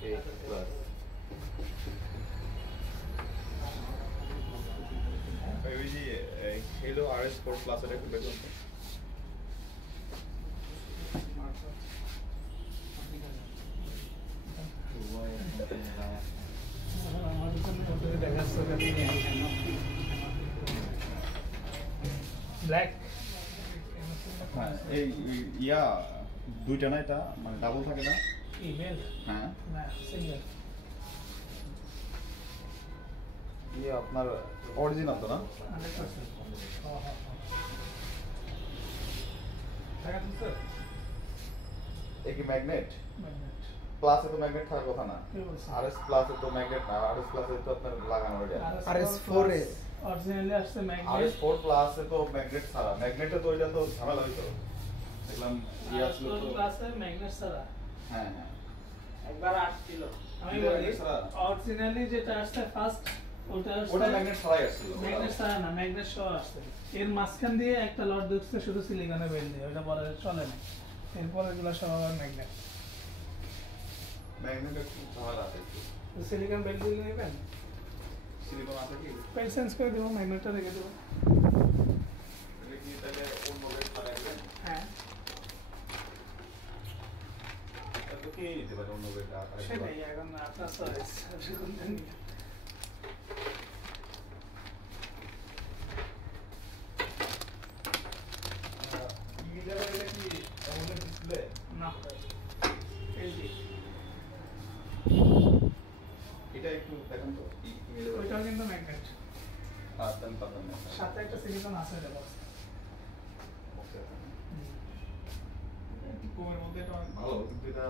ওকে plus ওই যে Haylou RS4 plus এটা একটু দেখুন ব্ল্যাক হ্যাঁ এই ইয়া দুইটা না এটা মানে ডাবল থাকে না ইমেল হ্যাঁ না সিঙ্গেল ইয়ে আপনার অরিজিনাল তো না 100% টাকা দিতে এই কি ম্যাগনেট ম্যাগনেট প্লাসে তো ম্যাগনেট থাকার কথা না কি বলছেন? আরএস প্লাসে তো ম্যাগনেট না আরএস প্লাসে তো আপনার লাগানো এটা RS4 এ অরিজিনালি আসছে ম্যাগনেট RS4 প্লাসে তো ম্যাগনেট ছাড়া ম্যাগনেটে তো এটা তো ঝামেলা হইতো দেখলাম ইয়া ছিল তো ক্লাসে ম্যাগনেট ছাড়া হ্যাঁ হ্যাঁ একবার আসছিল আমি এটা বলি magnet ছাড়া? অরিজিনালি যেটা আসছে ফার্স্ট ওটা ওটা ম্যাগনেট ছাড়াই আসছিল ম্যাগনেট ছাড়া না ম্যাগনেট সহ আসছে এর মাঝখান দিয়ে একটা লট ঢুকছে শুধু সিলিকনের বেল দিয়ে ওটা পরে চলে না এরপর এগুলো সব আবার ম্যাগনেট ম্যাগনেটে খুব ঝামেলা আছে সিলিকন বেল দিয়ে নেবেন সিলিকন আছে কি পেন সেন্স করে দেবো ম্যাগনেটটা রেখে দেবো এটা কি তাহলে অন্য বেড ছাড়া দিবেন হ্যাঁ এটা তো কি নিতে পারে অন্য বেড সেটাই এখন আপনার চয়েস কোনটা নিয়ে না এলডি এটা একটু দেখেন তো ওইটাও কিন্তু ম্যাগনেট আর দেন পাবেন না সাথে একটা সিলিকন আছে এটা বক্স ওকে কমের মধ্যে এটা ভালো কিন্তু এটা